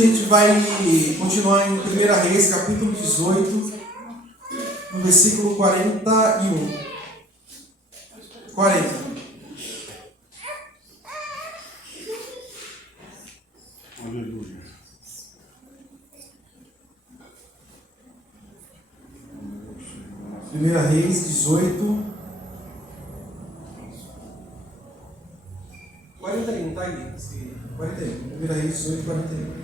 Hoje a gente vai continuar em 1 Reis, capítulo 18, no versículo 41. 40. Aleluia. Primeira Reis 18, 41, tá aí. 41. Primeira Reis 18, 41.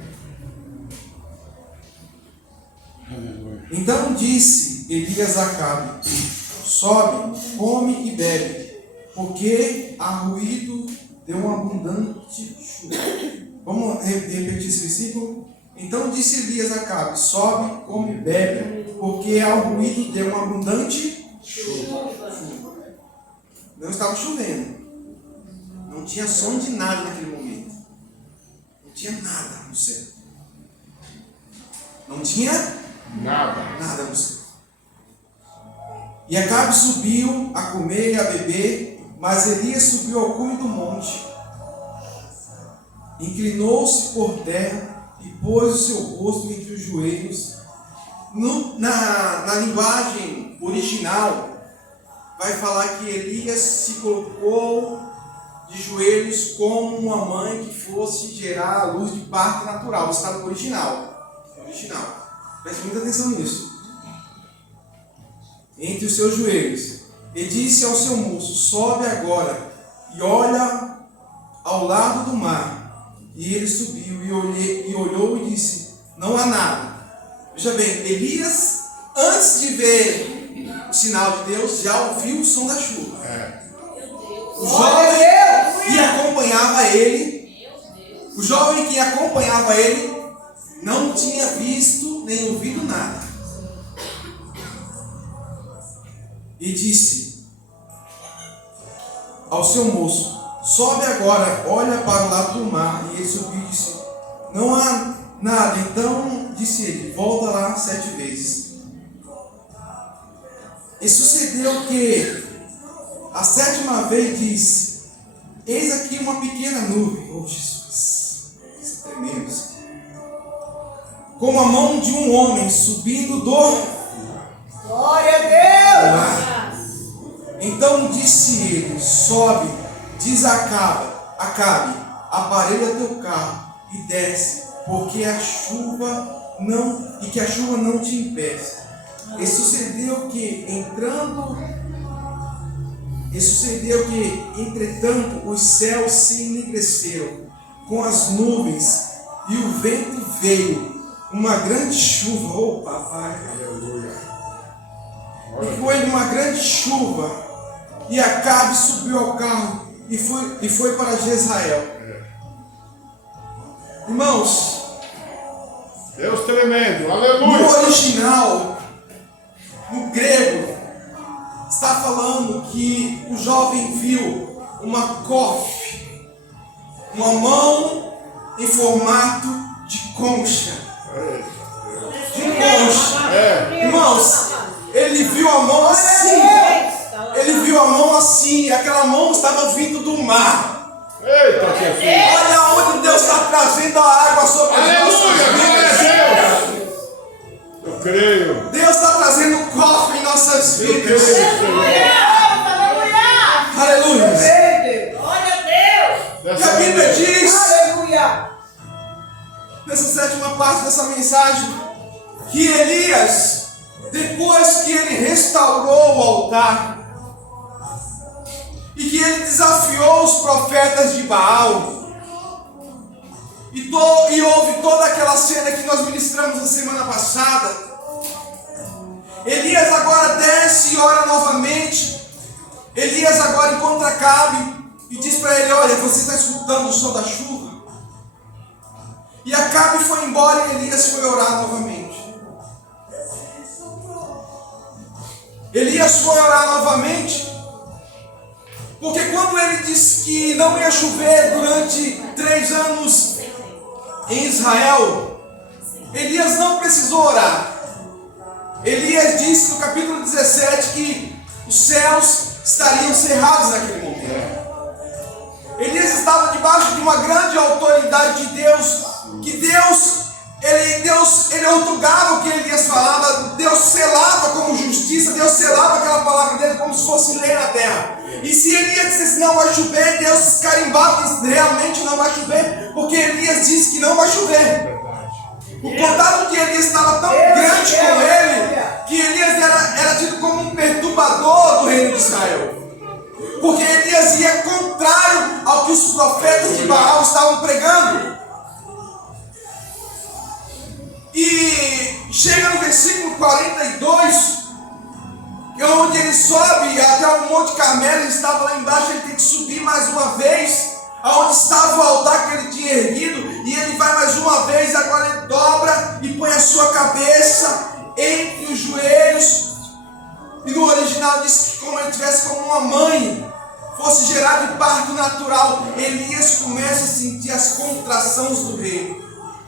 Aleluia. Então disse Elias a Acabe: sobe, come e bebe, porque há ruído de uma abundante chuva. Vamos repetir esse versículo? Então disse Elias a Acabe: sobe, come e bebe, porque há ruído de uma abundante chuva. Não estava chovendo. Não tinha som de nada naquele momento. Não tinha nada no céu. Não tinha nada no céu. E Acabe subiu a comer e a beber, mas Elias subiu ao cume do monte, inclinou-se por terra e pôs o seu rosto entre os joelhos. Na linguagem original, vai falar que Elias se colocou de joelhos como uma mãe que fosse gerar a luz de parto natural. Está no original. Preste muita atenção nisso. Entre os seus joelhos. E disse ao seu moço: sobe agora e olha ao lado do mar. E ele subiu e olhou e disse: não há nada. Veja bem, Elias, antes de ver o sinal de Deus, já ouviu o som da chuva. O jovem que acompanhava ele não tinha visto nem ouvido nada. E disse ao seu moço: sobe agora, olha para o lado do mar. E ele subiu e disse: não há nada. Então disse ele: volta lá 7 vezes. E sucedeu que a 7ª vez disse: eis aqui uma pequena nuvem. Oh Jesus, isso é tremendo. Como a mão de um homem subindo do Glória a Deus! Então disse ele: sobe, diz a Acabe, aparelha teu carro e desce, porque a chuva não te impeça. E sucedeu que, entretanto, os céus se enegreceram com as nuvens, e o vento veio, uma grande chuva. Oh, papai! Aleluia. E foi uma grande chuva, e Acabe subiu ao carro e foi para Jezreel. Irmãos, Deus tremendo. no Aleluia. original, no grego, está falando que o jovem viu uma cofe, uma mão em formato de concha. Irmãos, ele viu a mão assim. E aquela mão estava vindo do mar. Eita, Jesus. Olha onde Deus está trazendo a água sobre as nossas Aleluia. Glória vidas. a Deus. Eu creio. Deus está trazendo um cofre em nossas Eu creio, vidas. Senhor. Aleluia. Glória a Deus! E a Bíblia diz, Aleluia! nessa 7ª parte dessa mensagem, que Elias, depois que ele restaurou o altar, e que ele desafiou os profetas de Baal, e houve toda aquela cena que nós ministramos na semana passada, Elias agora desce e ora novamente. Elias agora encontra Acabe e diz para ele: olha, você está escutando o som da chuva? E Acabe foi embora e Elias foi orar novamente. Elias foi orar novamente, porque quando ele disse que não ia chover durante 3 anos em Israel, Elias não precisou orar. Elias disse no capítulo 17 que os céus estariam cerrados naquele momento. Elias estava debaixo de uma grande autoridade de Deus, que Deus ele ortogava o que Elias falava, Deus selava como justiça, Deus selava aquela palavra dele como se fosse lei na terra. E se Elias dissesse não vai chover, Deus carimbava que realmente não vai chover, porque Elias disse que não vai chover. O contato de Elias estava tão grande com ele, que Elias era tido como um perturbador do reino de Israel. Porque Elias ia contrário ao que os profetas de Baal estavam pregando. E chega no versículo 42, onde ele sobe até o Monte Carmelo. Ele estava lá embaixo, ele tem que subir mais uma vez, aonde estava o altar que ele tinha erguido, e ele vai mais uma vez. Agora ele dobra e põe a sua cabeça entre os joelhos, e no original diz que como ele tivesse como uma mãe fosse gerado de parto natural. Elias começa a sentir as contrações do reino,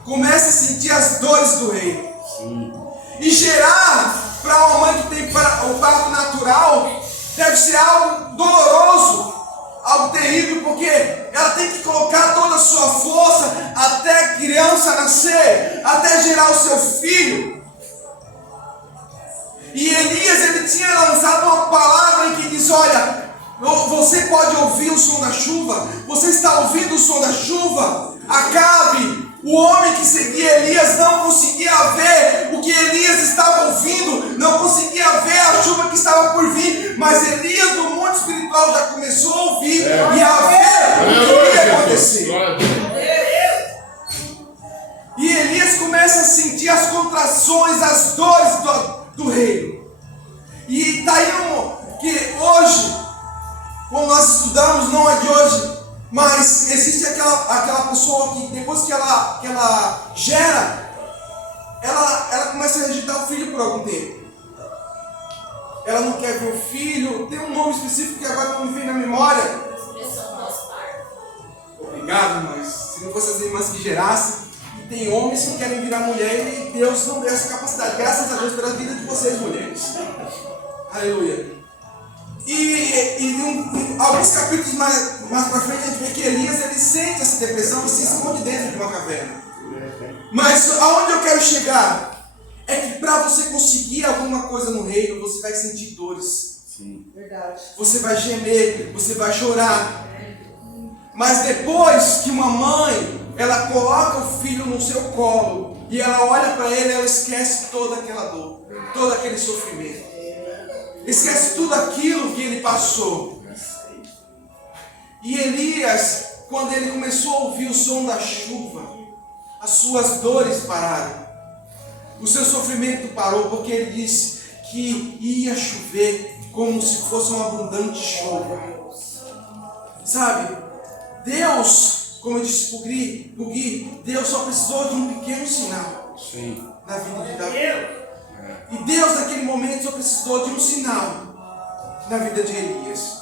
começa a sentir as dores do reino. E gerar para uma mãe que tem o parto natural deve ser algo doloroso, algo terrível, porque ela tem que colocar toda a sua força até a criança nascer, até gerar o seu filho. E Elias, ele tinha lançado uma palavra em que diz: olha, você pode ouvir o som da chuva, você está ouvindo o som da chuva? Acabe, o homem que seguia Elias, não conseguia ver o que Elias estava ouvindo, não conseguia ver a chuva que estava por vir, mas Elias do mundo espiritual já começou a ouvir e a ver o que ia acontecer. E Elias começa a sentir as contrações, as dores do reino. E está aí que hoje, quando nós estudamos, não é de hoje, mas existe aquela pessoa que depois que ela gera, ela começa a rejeitar o filho por algum tempo. Ela não quer ver o filho. Tem um nome específico que agora não me vem na memória. Obrigado, irmãs. Se não fossem as irmãs que gerassem. E tem homens que querem virar mulher e Deus não deu essa capacidade. Graças a Deus pela vida de vocês, mulheres. Aleluia. E alguns capítulos mais para frente a gente vê que Elias, ele sente essa depressão e se esconde dentro de uma caverna. Mas aonde eu quero chegar é que para você conseguir alguma coisa no reino, você vai sentir dores. Sim. Verdade. Você vai gemer, você vai chorar. Mas depois que uma mãe, ela coloca o filho no seu colo e ela olha para ele, ela esquece toda aquela dor, todo aquele sofrimento. Esquece tudo aquilo que ele passou. E Elias, quando ele começou a ouvir o som da chuva, as suas dores pararam. O seu sofrimento parou, porque ele disse que ia chover como se fosse uma abundante chuva. Sabe, Deus, como eu disse para o Gui, Deus só precisou de um pequeno sinal. Sim. Na vida de Davi. E Deus naquele momento só precisou de um sinal na vida de Elias.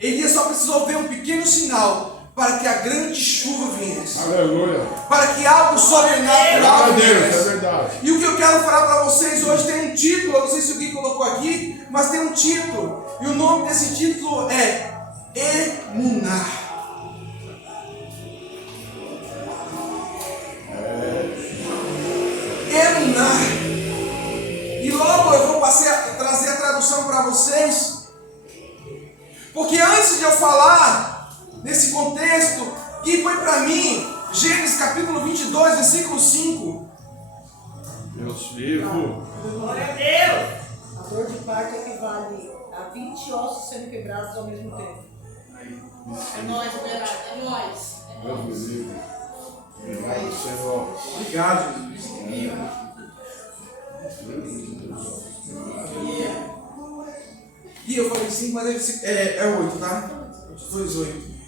Elias só precisou ver um pequeno sinal para que a grande chuva viesse. Aleluia. Para que algo sobrenatural viesse. É verdade. E o que eu quero falar para vocês hoje tem um título, eu não sei se o Gui colocou aqui, mas tem um título. E o nome desse título é Emuná. Emuná. E logo eu vou trazer a tradução para vocês. Porque antes de eu falar nesse contexto, que foi para mim, Gênesis capítulo 22, versículo 5. Deus vivo. Glória a Deus. A dor de parto equivale a 20 ossos sendo quebrados ao mesmo tempo. É nóis, é nóis. Deus vivo. Obrigado, Senhor. Obrigado, Jesus. E eu falei 5, mas é 8, tá? 22, 8.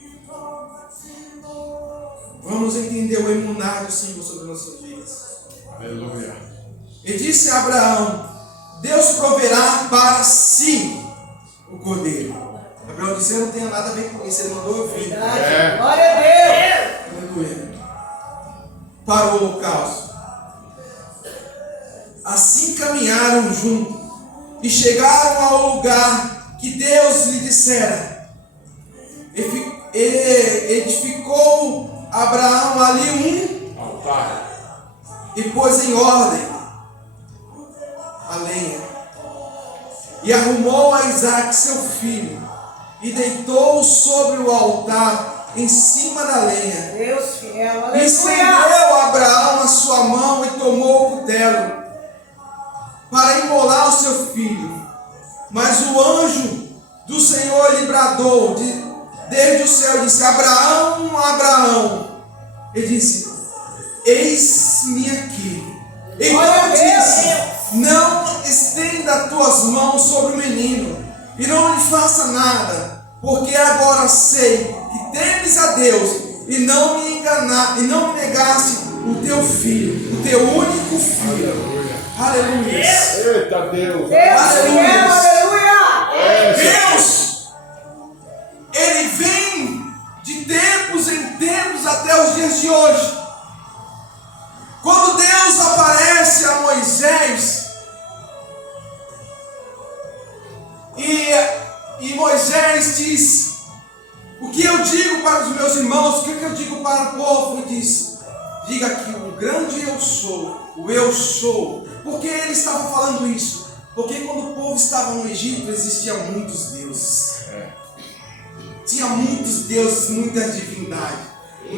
Vamos entender o emuná do Senhor sobre nossas vidas. Aleluia. E disse a Abraão: Deus proverá para si o cordeiro. Abraão disse: eu não tenho nada a ver com isso, ele mandou eu vir. Glória a Deus. Aleluia. Para o holocausto. Assim caminharam juntos e chegaram ao lugar que Deus lhe dissera. Edificou Abraão ali um altar. e pôs em ordem a lenha. E arrumou a Isaque, seu filho, e deitou-o sobre o altar em cima da lenha. Deus fiel, E aleluia. estendeu Abraão a sua mão e tomou o cutelo para imolar o seu filho. Mas o anjo do Senhor lhe bradou desde o céu e disse: Abraão, Abraão. Ele disse: eis-me aqui. Então disse: não estenda tuas mãos sobre o menino e não lhe faça nada, porque agora sei que temes a Deus e não me negaste o teu filho, o teu único filho. Aleluia. Eita Deus. Deus fiel, aleluia. Deus, Ele vem de tempos em tempos até os dias de hoje. Quando Deus aparece a Moisés, e Moisés diz: o que eu digo para os meus irmãos, o que eu digo para o povo? E diz: diga que o grande eu sou, o eu sou. Por que ele estava falando isso? Porque quando o povo estava no Egito, existiam muitos deuses. Tinha muitos deuses, muitas divindades.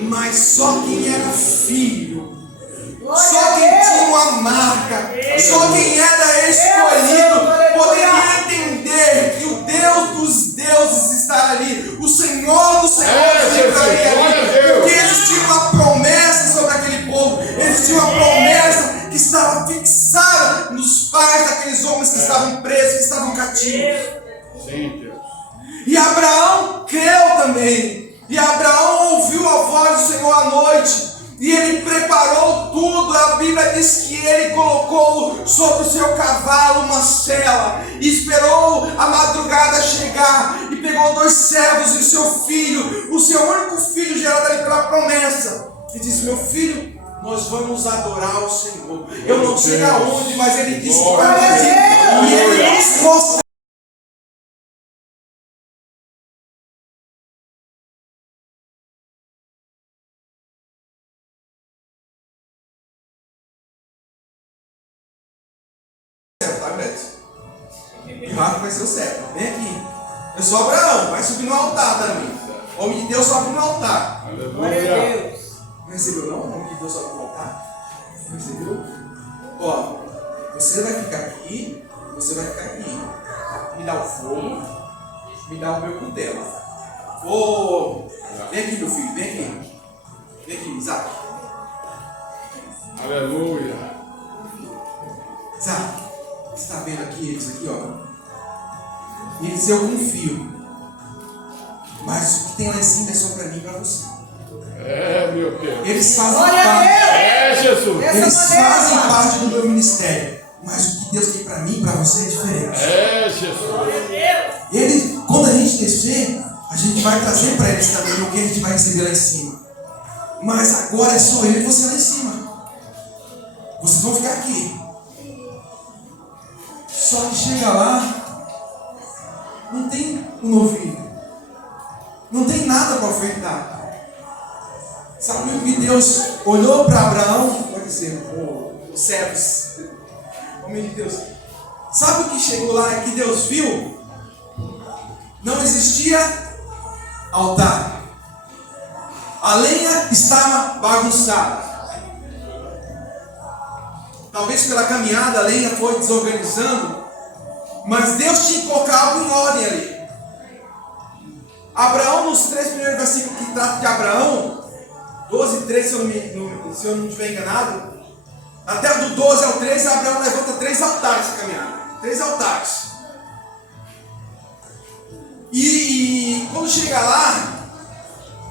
Mas só quem era filho, só quem tinha uma marca, só quem era escolhido poderia entender que o Deus dos deuses está ali, o Senhor dos senhores estaria ali, porque existia uma promessa sobre aquele povo, existia uma promessa que estava fixada nos pais daqueles homens que estavam presos, que estavam cativos. Sim, Deus. E Abraão creu também. E Abraão ouviu a voz do Senhor à noite. E ele preparou tudo. A Bíblia diz que ele colocou sobre o seu cavalo uma sela. E esperou a madrugada chegar. E pegou 2 servos e seu filho, o seu único filho gerado ali pela promessa. E disse: meu filho, nós vamos adorar o Senhor. Eu não sei aonde, mas ele disse que vai fazer. E ele nos mostra. E Rafa vai ser o certo. Vem aqui. Eu sou Abraão, vai subir no altar também. O homem de Deus sobe no altar. Glória a Aleluia. Deus. Não recebeu não? O homem de Deus sobe no altar? Não recebeu? Ó, você vai ficar aqui, você vai ficar aqui. Me dá o fogo, me dá o meu cutelo. Ô, vem aqui, meu filho, vem aqui. Vem aqui, Isaac. Aleluia. Isaac, você está vendo aqui eles aqui, ó? Eles eu confio. Mas o que tem lá em cima é só para mim e para você. Meu Deus. Eles fazem Glória a parte. Deus. Jesus. Eles maneira, fazem Pai. parte do meu ministério. Mas o que Deus tem para mim e para você é diferente. Jesus. Ele, quando a gente descer, a gente vai trazer para eles também o que a gente vai receber lá em cima. Mas agora é só eu e você lá em cima. Vocês vão ficar aqui. Só que chega lá, não tem um novilho. Não tem nada para ofertar. Sabe o que Deus olhou para Abraão? Pode ser, os servos, homem de Deus. Sabe o que chegou lá e que Deus viu? Não existia altar. A lenha estava bagunçada. Talvez pela caminhada a lenha foi desorganizando, mas Deus tinha que colocar algo em ordem ali. Abraão, nos 3 primeiros versículos que tratam de Abraão, 12 e 13, se eu não estiver enganado, até do 12 ao 13, Abraão levanta 3 altares essa caminhada. 3 altares. E quando chega lá,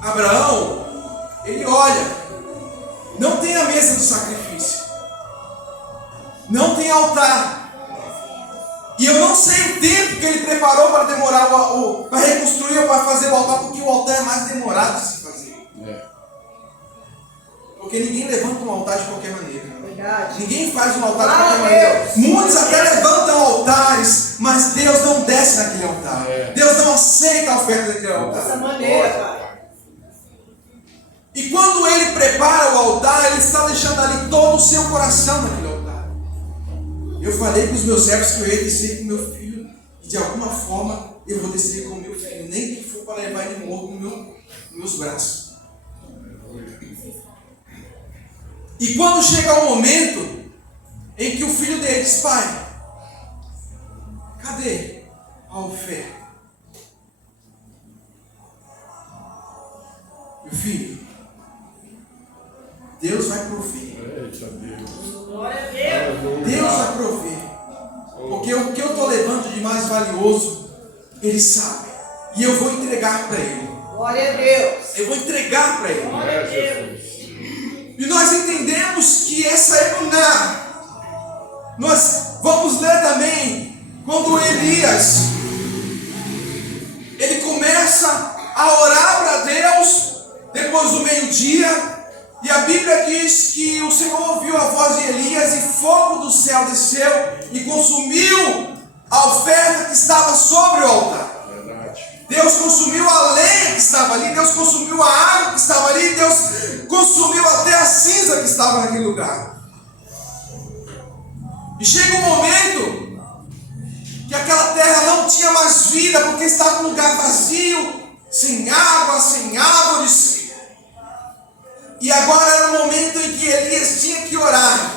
Abraão, ele olha, não tem a mesa do sacrifício, não tem altar. E eu não sei o tempo que ele preparou para demorar para reconstruir ou para fazer o altar, porque o altar é mais demorado de se fazer. Porque ninguém levanta um altar de qualquer maneira. Verdade. Ninguém faz um altar de qualquer maneira. Muitos até levantam altares, mas Deus não desce naquele altar. Deus não aceita a oferta daquele altar. Dessa maneira, Pai. E quando ele prepara o altar, ele está deixando ali todo o seu coração naquele altar. Eu falei para os meus servos que eu ia descer com meu filho, e de alguma forma eu vou descer com meu filho, nem que for para levar ele morto nos meus braços. E quando chega o momento em que o filho dele diz: pai, cadê a oferta? Meu filho, Deus vai prover. Eita Deus. Glória a Deus. Deus vai prover. Porque o que eu estou levando de mais valioso, Ele sabe. E eu vou entregar para Ele. Glória a Deus. Eu vou entregar para Ele. Glória a Deus. E nós entendemos que essa emuná, nós vamos ler também quando Elias, ele começa a orar para Deus depois do meio-dia, e a Bíblia diz que o Senhor ouviu a voz de Elias e fogo do céu desceu e consumiu a oferta que estava sobre o altar. Deus consumiu a lenha que estava ali, Deus consumiu a água que estava ali, Deus consumiu até a cinza que estava naquele lugar. E chega um momento que aquela terra não tinha mais vida, porque estava um lugar vazio, sem água, sem árvores. E agora era o momento em que Elias tinha que orar,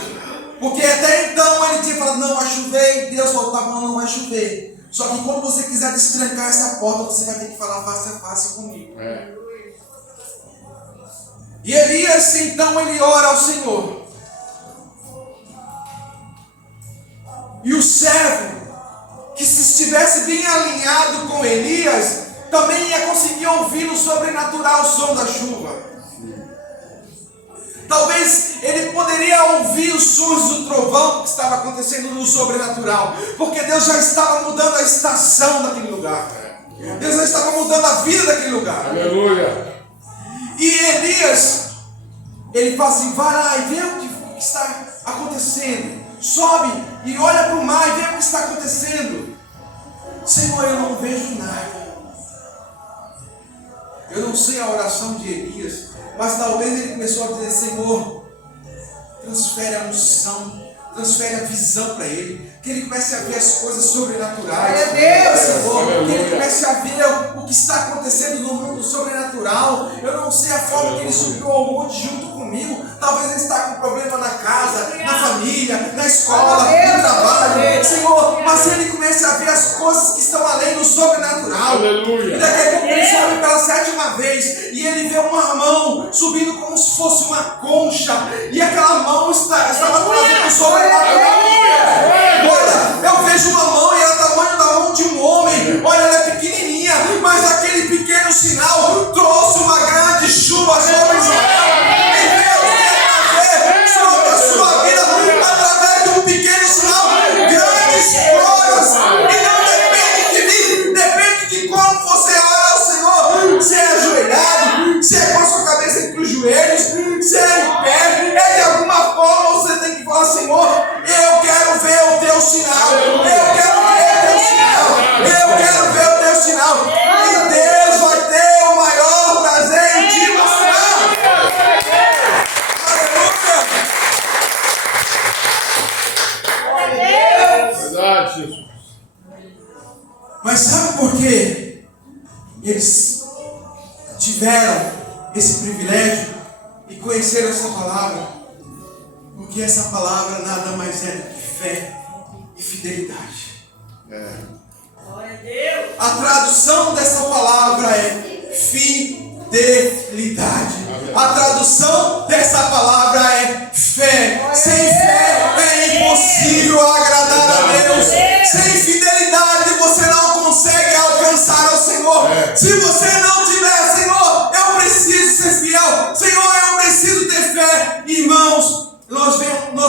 porque até então ele tinha falado: não vai chover, e Deus voltava: não vai chover. Só que quando você quiser destrancar essa porta, você vai ter que falar face a face comigo. E Elias, então, ele ora ao Senhor. E o servo, que se estivesse bem alinhado com Elias, também ia conseguir ouvir no sobrenatural o som da chuva. Talvez ele poderia ouvir os sons do trovão que estava acontecendo no sobrenatural, porque Deus já estava mudando a estação daquele lugar. Deus já estava mudando a vida daquele lugar. Aleluia. E Elias, ele fala assim: vai lá e vê o que está acontecendo. Sobe e olha para o mar e vê o que está acontecendo. Senhor, eu não vejo nada. Eu não sei a oração de Elias, mas talvez ele começou a dizer: Senhor, transfere a unção, transfere a visão para ele, que ele comece a ver as coisas sobrenaturais. Senhor, que ele comece a ver o que está acontecendo no mundo sobrenatural. Eu não sei a forma que ele subiu ao monte junto comigo. Talvez ele está com problema na casa, na família, na escola, no trabalho. Senhor, mas ele comece a ver as coisas que estão além do sobrenatural. Aleluia. E daqui a pouco ele sobe pela 7ª vez e ele vê uma mão subindo como se fosse uma concha, e aquela mão estava trazendo o sobrenatural. Olha, eu vejo uma mão e ela é o tamanho da mão de um homem. Olha, ela é pequenininha, mas aquele pequeno sinal trouxe uma grande chuva sobre Israel. E Deus quer trazer sobre a sua vida, através de um pequeno sinal, grandes coisas. E não depende de mim, depende de como você ora ao Senhor. Se é ajoelhado, se é com a sua cabeça entre os joelhos, se é em pé, de alguma forma você tem que falar: Senhor, eu quero ver o teu sinal, eu quero ver o teu sinal, eu quero ver o teu sinal. E Deus vai ter o maior prazer em te mostrar. Aleluia. Verdade, Jesus. Mas sabe por que eles tiveram esse privilégio e conheceram essa palavra? Porque essa palavra nada mais é do que fé e fidelidade. Glória a Deus. A tradução dessa palavra é fidelidade. A tradução dessa palavra é fé. Sem fé é impossível agradar a Deus. Sem fidelidade você não consegue alcançar ao Senhor. Se você não tiver: Senhor, eu preciso ser fiel, Senhor, eu preciso ter fé, irmãos, nós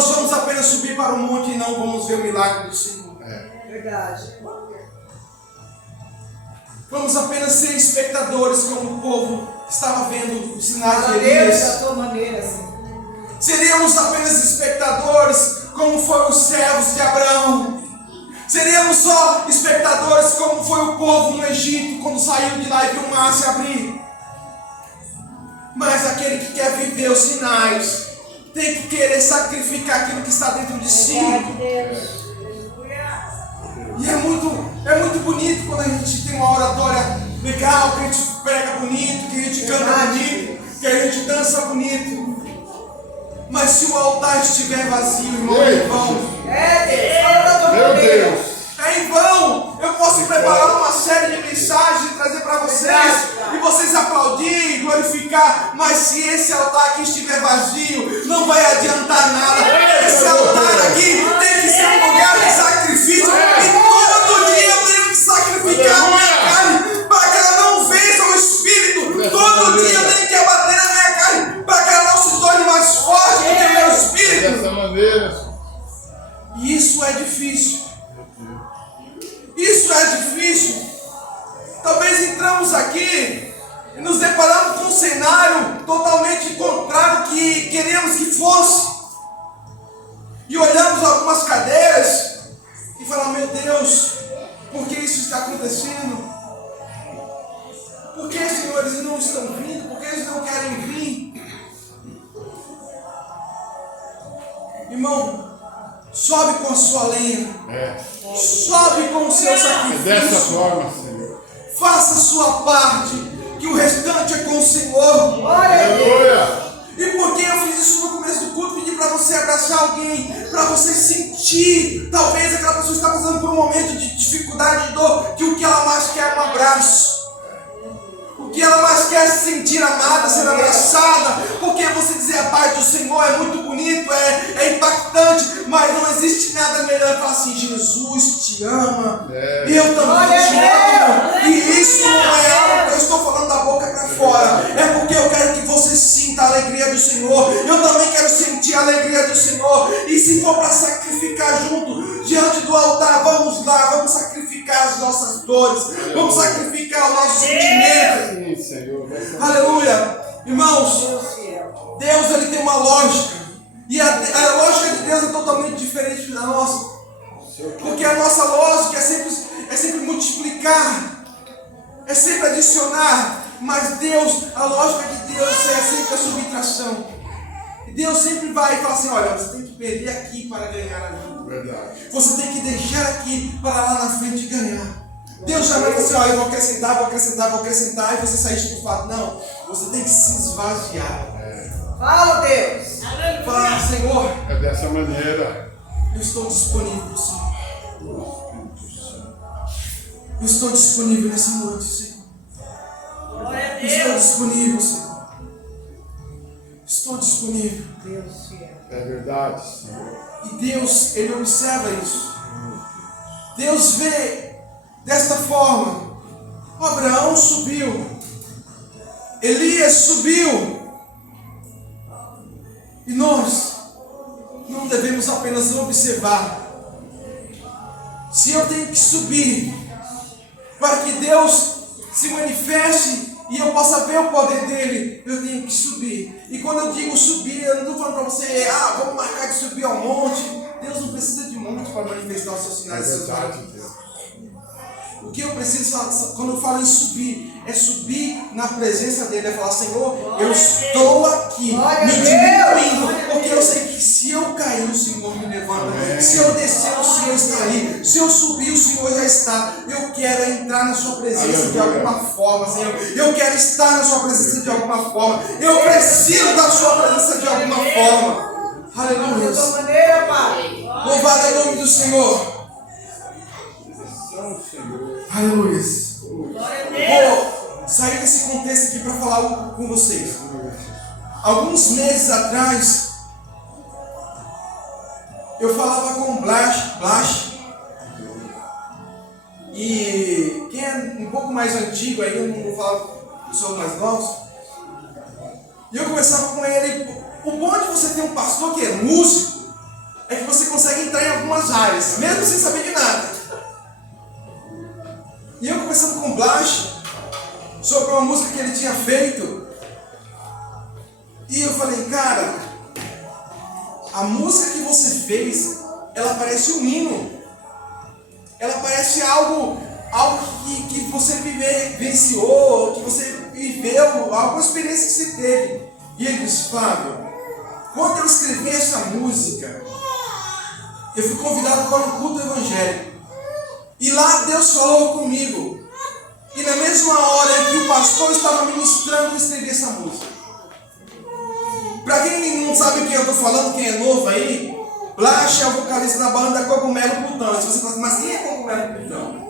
vamos apenas subir para o monte e não vamos ver o milagre do Senhor. Verdade. Vamos apenas ser espectadores, como o povo estava vendo os sinais de Deus, Elias. da tua maneira, Senhor. Seríamos apenas espectadores, como foram os servos de Abraão. Seríamos só espectadores, como foi o povo no Egito, quando saiu de lá e viu o mar se abrir. Mas aquele que quer viver os sinais tem que querer sacrificar aquilo que está dentro de si. E é muito bonito quando a gente tem uma oratória legal, que a gente prega bonito, que a gente canta bonito, que a gente dança bonito. Mas se o altar estiver vazio, irmão, é em vão. Meu Deus. É em vão. Eu posso preparar uma série de mensagens e trazer para vocês, e vocês aplaudir, glorificar, mas se esse altar aqui estiver vazio, não vai adiantar nada. Esse altar aqui tem que ser um lugar de sacrifício, e todo dia eu tenho que sacrificar a minha carne para que ela não vença o Espírito. Todo dia eu tenho que abater a minha carne para que ela não se torne mais forte do que o meu Espírito. Dessa maneira. E isso é difícil. Isso é difícil. Talvez entramos aqui e nos deparamos com um cenário totalmente contrário do que queríamos que fosse. E olhamos algumas cadeiras e falamos: meu Deus, por que isso está acontecendo? Por que, Senhor, eles não estão vindo? Por que eles não querem vir? Irmão, sobe com a sua lenha. Sobe com o seu É sacrifício. dessa forma, Senhor. Faça a sua parte, que o restante é com o Senhor. Aleluia. E por que eu fiz isso no começo do culto? Pedi para você abraçar alguém, para você sentir. Talvez aquela pessoa está passando por um momento de dificuldade, de dor, que o que ela mais quer é um abraço. O que ela mais quer é se sentir amada, ser abraçada. Porque você dizer a paz do Senhor é muito bonito, é impactante, mas não existe nada melhor que falar assim: Jesus te ama, eu também te amo. E isso não é algo que eu estou falando da boca para fora, é porque eu quero que você sinta a alegria do Senhor. Eu também quero sentir a alegria do Senhor. E se for para sacrificar junto, diante do altar, vamos lá, vamos sacrificar as nossas dores, vamos sacrificar o nosso sentimento. Sim, Senhor. Aleluia. Irmãos, Deus, ele tem uma lógica. E a lógica de Deus é totalmente diferente da nossa. Porque a nossa lógica é sempre multiplicar, é sempre adicionar. Mas Deus, a lógica de Deus é sempre a subtração. E Deus sempre vai e fala assim: olha, você tem que perder aqui para ganhar ali. Verdade. Você tem que deixar aqui para lá na frente ganhar. Deus jamais vai assim: olha, eu vou acrescentar, e você sair do fato. Não, você tem que se esvaziar. Fala, Deus. Fala: Senhor, É dessa maneira. eu estou disponível, Senhor. Eu estou disponível nessa noite, Senhor. Eu estou disponível, Senhor. Estou disponível. Deus fiel. É verdade, Senhor. E Deus, ele observa isso. Deus vê desta forma. Abraão subiu, Elias subiu, e nós não devemos apenas observar. Se eu tenho que subir para que Deus se manifeste e eu possa ver o poder dele, eu tenho que subir. E quando eu digo subir, eu não estou falando para você: vamos marcar de subir ao monte. Deus não precisa de monte para manifestar os seus É sinais. verdade, Deus. O que eu preciso falar, quando eu falo em subir, é subir na presença dele, é falar: Senhor, eu estou aqui, me diminuindo, porque eu sei que se eu cair, o Senhor me levanta. Se eu descer, o Senhor está aí. Se eu subir, o Senhor já está. Eu quero entrar na sua presença de alguma forma, Senhor. Eu quero estar na sua presença de alguma forma. Eu preciso da sua presença de alguma forma. Aleluia. Da sua maneira, Pai. Louvado é o nome do Senhor. Aleluia. Vou sair desse contexto aqui para falar algo com vocês. Alguns meses atrás, eu falava com o Blas, e quem é um pouco mais antigo aí, eu não vou falar com pessoas mais novas, e eu conversava com ele. O bom de você ter um pastor que é músico é que você consegue entrar em algumas áreas, mesmo sem saber de nada. E eu conversando com o Blas sobre uma música que ele tinha feito, e eu falei: cara, a música que você fez, ela parece um hino, ela parece algo que você vivenciou, que você viveu, alguma experiência que você teve. E ele disse: Flávio, quando eu escrevi essa música, eu fui convidado para um culto evangélico. E lá Deus falou comigo. E na mesma hora em que o pastor estava ministrando, eu escrevi essa música. Para quem não sabe quem eu estou falando, quem é novo aí, Blash é o vocalista da banda Cogumelo Plutão. Se você fala assim, mas quem é Cogumelo Plutão?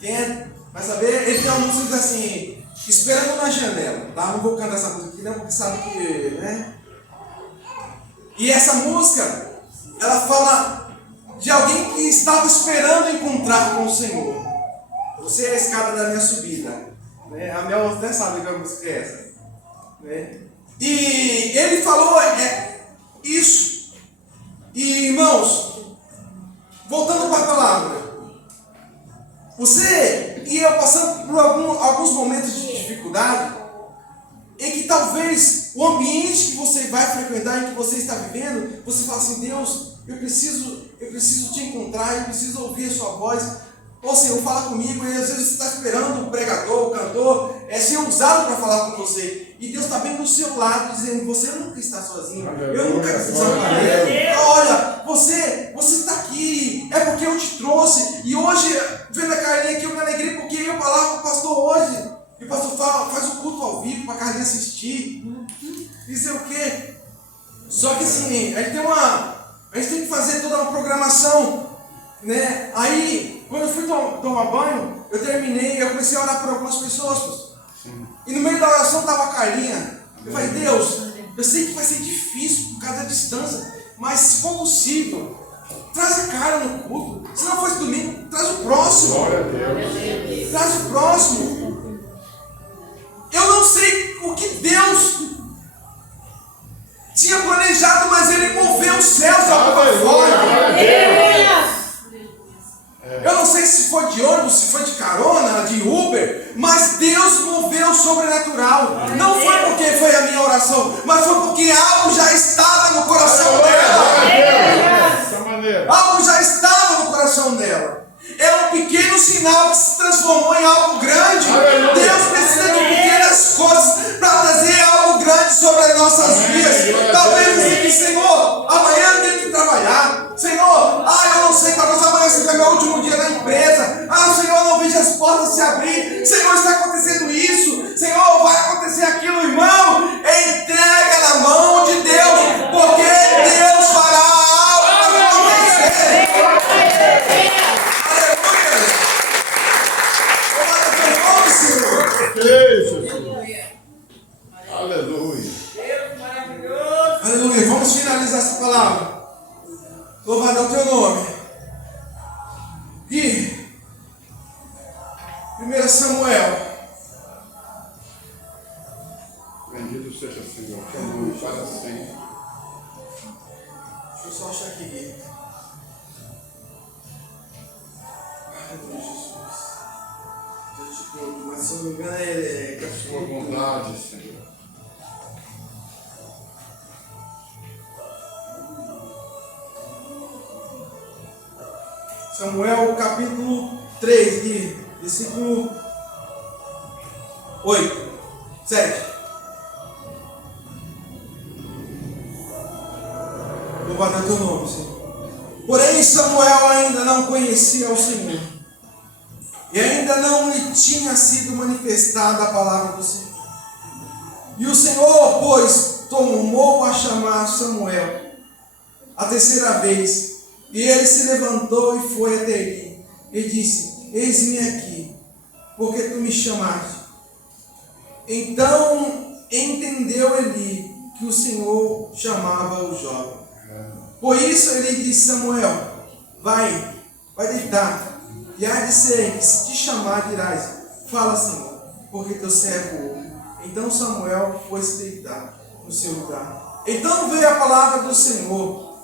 Quem é? Vai saber? Ele tem uma música assim, Esperando na Janela. Tá? Não vou cantar essa música aqui não, porque sabe que... né? E essa música, ela fala de alguém que estava esperando encontrar com o Senhor. Você é a escada da minha subida. Né? A Mel até sabe que a música é essa. Né? E ele falou isso. E irmãos, voltando para a palavra, você e eu passando por alguns momentos de dificuldade, em que talvez o ambiente que você vai frequentar, em que você está vivendo, você fala assim: Deus, eu preciso te encontrar, eu preciso ouvir a sua voz. Ô Senhor, fala comigo. E às vezes você está esperando o pregador, o cantor, ser usado para falar com você. E Deus está bem do seu lado, dizendo: você nunca está sozinho. Eu nunca te desamparei. Olha, você está aqui. É porque eu te trouxe. E hoje, vendo a Carlinha aqui, eu me alegrei porque eu falava com o pastor hoje. E o pastor faz o culto ao vivo para a Carlinha assistir. Dizer o quê? Só que assim, a gente tem que fazer toda uma programação. Né? Aí, quando eu fui tomar banho, eu terminei, eu comecei a orar por algumas pessoas. E no meio da oração estava a Carlinha. Eu falei: Deus, eu sei que vai ser difícil por causa da distância, mas se for possível, traz a cara no culto. Se não for esse domingo, traz o próximo. Glória a Deus. Traz o próximo. Eu não sei o que Deus tinha planejado, mas Ele moveu os céus de alguma forma. Eu não sei se foi de ônibus, se foi de carona, de Uber, mas Deus moveu o sobrenatural. Não foi porque foi a minha oração, mas foi porque algo já estava no coração dela. Dessa maneira. Algo já estava no coração dela. É um pequeno sinal que se transformou em algo grande. Deus precisa de pequenas coisas para trazer algo grande sobre as nossas vidas. Talvez você diga: Senhor, amanhã eu tenho que trabalhar. Senhor, eu não sei, talvez amanhã seja meu último dia na empresa. Senhor, eu não vejo as portas se abrir. Senhor, está acontecendo isso. Senhor, vai acontecer aquilo, irmão. Entrega na mão de Deus, porque Deus fará algo acontecer. Aleluia. Aleluia. Vamos finalizar essa palavra. Louvado é o teu nome. E 1 Samuel. Bendito seja o Senhor. Aleluia. Para sempre. Deixa eu só achar aqui, Gui. Aleluia, Jesus. Mas se eu não me engano é Sua bondade, Senhor. Samuel capítulo 3, Gui, versículo 8, 7. Louvado é o teu nome, Senhor. Porém, Samuel ainda não conhecia o Senhor. E ainda não lhe tinha sido manifestada a palavra do Senhor. E o Senhor, pois, tomou a chamar Samuel a terceira vez. E ele se levantou e foi até ele. E disse: eis-me aqui, porque tu me chamaste. Então entendeu Eli que o Senhor chamava o jovem. Por isso ele disse: Samuel, vai deitar. E há de ser que se te chamar dirás: fala, Senhor, porque teu servo ouve. Então Samuel foi se deitar no seu lugar. Então veio a palavra do Senhor,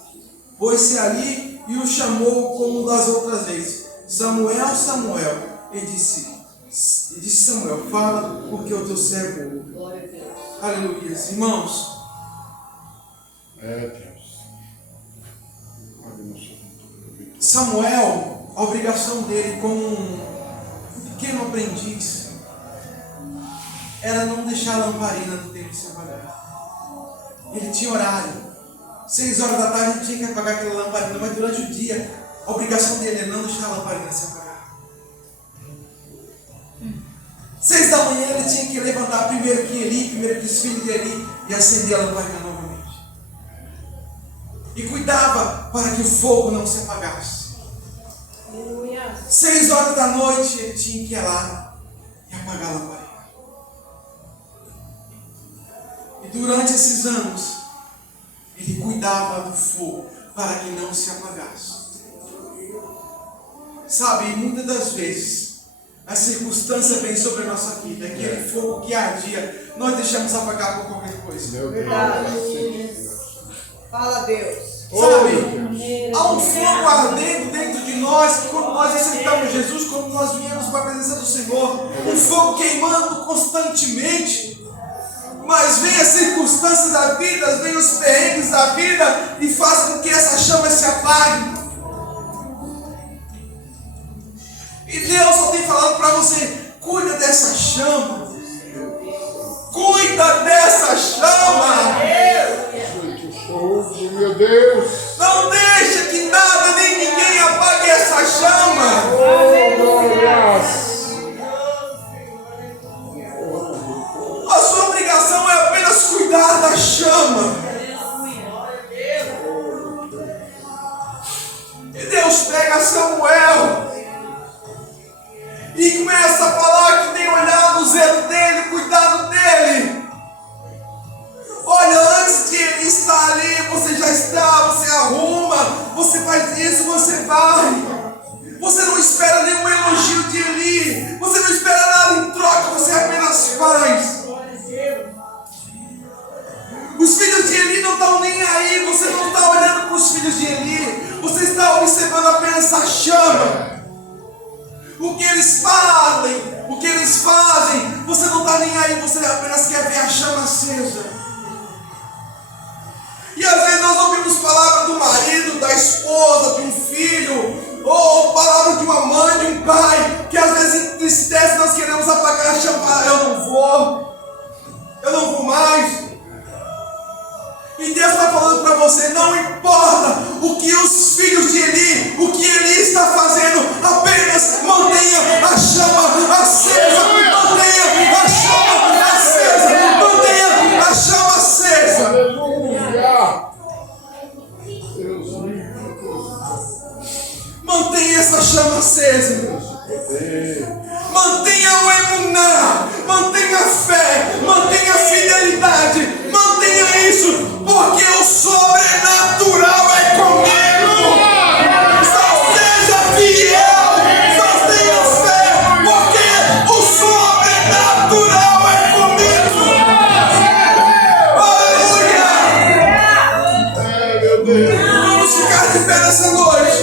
pôs-se ali e o chamou como das outras vezes: Samuel, Samuel. E disse Samuel: fala, porque o teu servo ouve. Glória a Deus. Aleluia. Irmãos, Deus. Samuel, a obrigação dele como um pequeno aprendiz era não deixar a lamparina do templo se apagar. Ele tinha horário. 6 horas da tarde ele tinha que apagar aquela lamparina, mas durante o dia a obrigação dele é não deixar a lamparina se apagar. 6 da manhã ele tinha que levantar primeiro que Eli, primeiro que os filhos de Eli, e acender a lamparina novamente. E cuidava para que o fogo não se apagasse. 6 horas da noite ele tinha que ir lá e apagar a lamparina. E durante esses anos ele cuidava do fogo para que não se apagasse. Sabe, muitas das vezes a circunstância vem sobre a nossa vida, aquele fogo que ardia, nós deixamos apagar por qualquer coisa. Meu Deus. Verdade. Fala, Deus. Sabe, há um fogo ardendo dentro de nós que quando nós aceitamos Jesus, quando nós viemos para a presença do Senhor, um fogo queimando constantemente. Mas vem as circunstâncias da vida, vem os perrengues da vida e faz com que essa chama se apague. E Deus só tem falado para você: cuida dessa chama. Cuida dessa chama. Meu Deus. Não deixa que nada nem ninguém apague essa chama. A sua obrigação é apenas cuidar da chama. E Deus pega Samuel e começa a falar que tem olhado o zelo dele, cuidado dele. Olha, antes de ele estar ali, você já está, você arruma, você faz isso, você vai. Você não espera nenhum elogio de Eli, você não espera nada em troca, você apenas faz. Os filhos de Eli não estão nem aí, você não está olhando para os filhos de Eli, você está observando apenas a chama. O que eles fazem, você não está nem aí, você apenas quer ver a chama acesa. E às vezes nós ouvimos palavras do marido, da esposa, de um filho, ou palavras de uma mãe, de um pai, que às vezes entristece, nós queremos apagar a chama. Eu não vou mais. E Deus está falando para você: não importa o que os filhos de Eli, o que Eli está fazendo, apenas mantenha a chama acesa, mantenha a chama acesa, mantenha a chama acesa. Aleluia. Mantenha essa chama acesa. Mantenha o emuná, mantenha a fé, mantenha a fidelidade, mantenha isso, porque o sobrenatural é comigo. Só seja fiel, só tenha fé, porque o sobrenatural é comigo. Aleluia! Meu Deus. Vamos ficar de pé nessa noite.